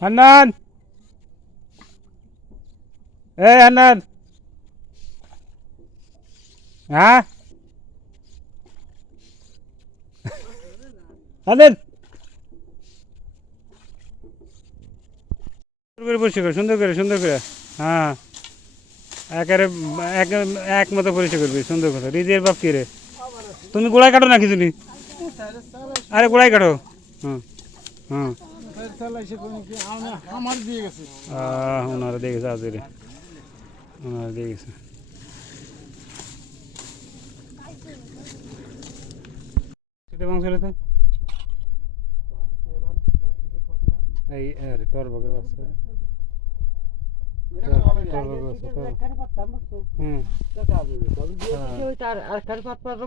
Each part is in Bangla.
হান্নান এই হান্নান হ্যাঁ হান্নান করে পরিষ্কার করে, সুন্দর করে সুন্দর করে। হ্যাঁ। একেবারে, এক এক মতো পরিষ্কার করবি, সুন্দর কথা রিজের বাপ রে? তুমি গোড়ায় কাটো নাকি তুমি? আরে, গোড়ায় কাটো। হুম হুম। আমার দিয়ে গেছে? আহ, ওনারা দেখেছে আজরে ওনারা আরে তোর বগে বাচ্চা তোর বগে বাচ্চা তোর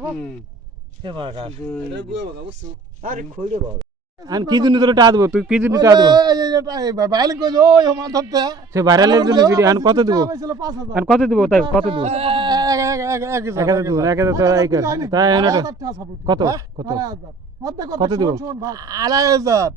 হুম। আন কি দিন তোর টা দেবো তুই কি টা দেবো বাইলে কই ওই আমার ধরতে সে ভাইরালের জন্য ভিডিও আমি কত দেবো আমি কত দেবো তাই কত দেবো এক হাজার দেবো এক হাজার তোরা তাই কত কত কত দিব? আড়াই হাজার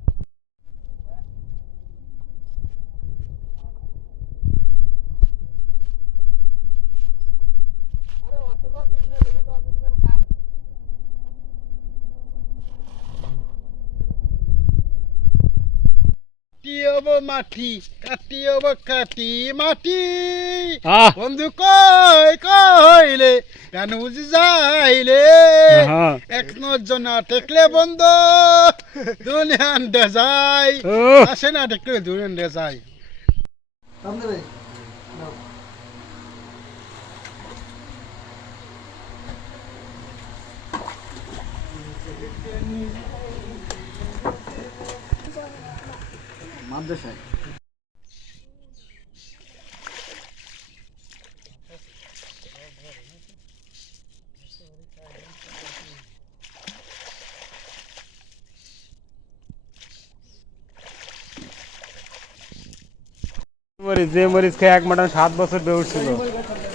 কাটিয়ব মাটি কাটিয়ব কাটি মাটি। বন্ধু কই কইলে গান বুঝি যাইলে। এক নজনা টেকলে বন্ধ দুনিয়ান দে যাই। আসে না টেকলে দুনিয়ান দে যাই। মাদ্রাসায়। মরিচ, যে মরিচ খেয়ে এক মাটন সাত বছর বেয়ে উঠছিল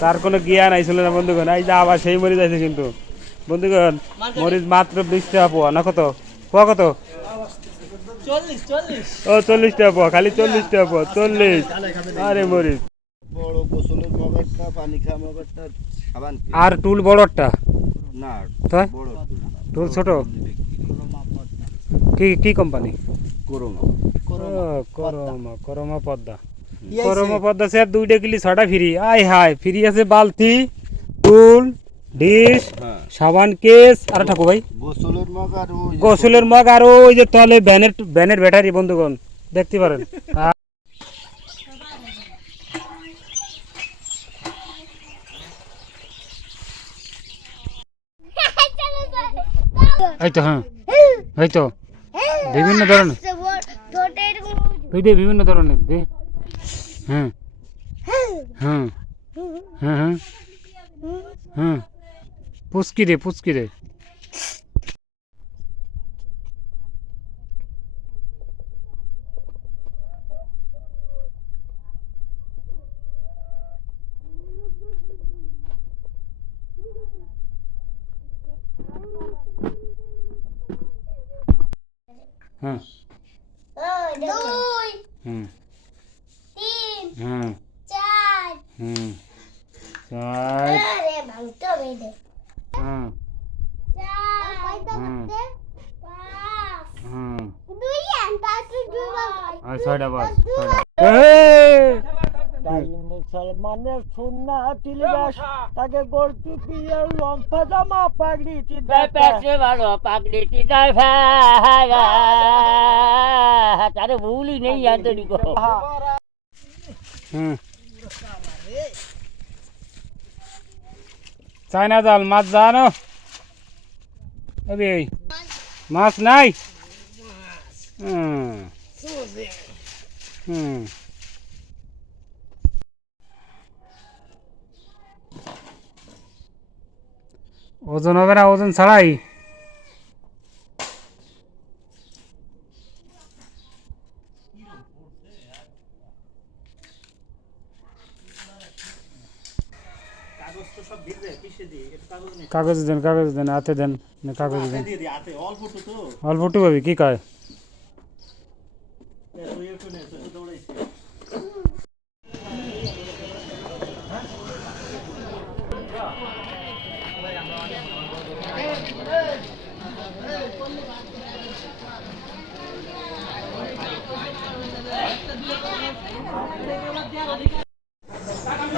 তার কোনো জ্ঞান আইছিল না, বন্ধুগণ। এই যে আবার সেই মরিচ আছে কিন্তু। বন্ধুগণ, মরিচ মাত্র বিশ টাকা পোয়া, না কত? পোয়া কত? ও চল্লিশ টাকা পোয়া খালি চল্লিশ টাকা পোয়া চল্লিশ। আরে মরিচ। আর টুল বড়টা না টুল। ছোট? কি কি কোম্পানি করোনা। করমা করমা পদ্মা। করমা পদ্মা। স্যার দুইটা কিলি ছটা ফ্রি আয় হায় ফ্রি আছে বালতি টুল ডিশ হ্যাঁ। সাবান কেস আর ঠাকুর ভাই। গোসলের মগ আর ওই যে ওই তলে ব্যানের ব্যানের ব্যাটারি বন্ধুগণ দেখতে পারেন। আ- এই তো হ্যাঁ। এই তো। বিভিন্ন ধরনের। তুই দে বিভিন্ন ধরনের দে। হ্যাঁ। হ্যাঁ। হ্যাঁ হ্যাঁ। হ্যাঁ। পুচকি রে পুচকি রে। হ্যাঁ। দুই হুম তিন হুম চার। হুম চার। আরে ভাঙতে হবে দে হুম চার হুম পাঁচ হুম দুই আনতা তুই দুই আর ছয়টা বাস মুসলমানের সুন্নাতি লিবাস তাকে গড়তি পিয়ে লম্ফা জামা পাগড়ি ভালো ভাগা তারে ভুলই নেই আন্তরিক। হুম। চায়না জাল মাছ জানো? মাছ নাই? হুম। হুম ওজন হবে না ওজন ছাড়াই। কাগজ দেন কাগজ দেন হাতে দেন কাগজ দেন। অল্প একটু পাবি কি কয়?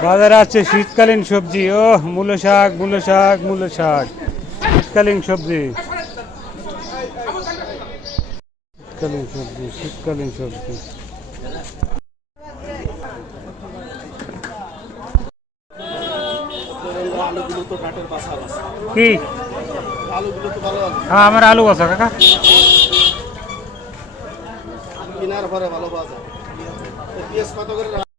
বাজারে আছে শীতকালীন সবজি। ও মূলো শাক মূলো শাক মূলো শাক। শীতকালীন সবজি। শীতকালীন সবজি শীতকালীন সবজি আলুগুলো তো কাঠের বাসা বাসা কি আলুগুলো তো ভালো আছে হ্যাঁ আমার আলু আছে কাকা কেনার পরে ভালো পাওয়া যায় পেঁয়াজ কত করে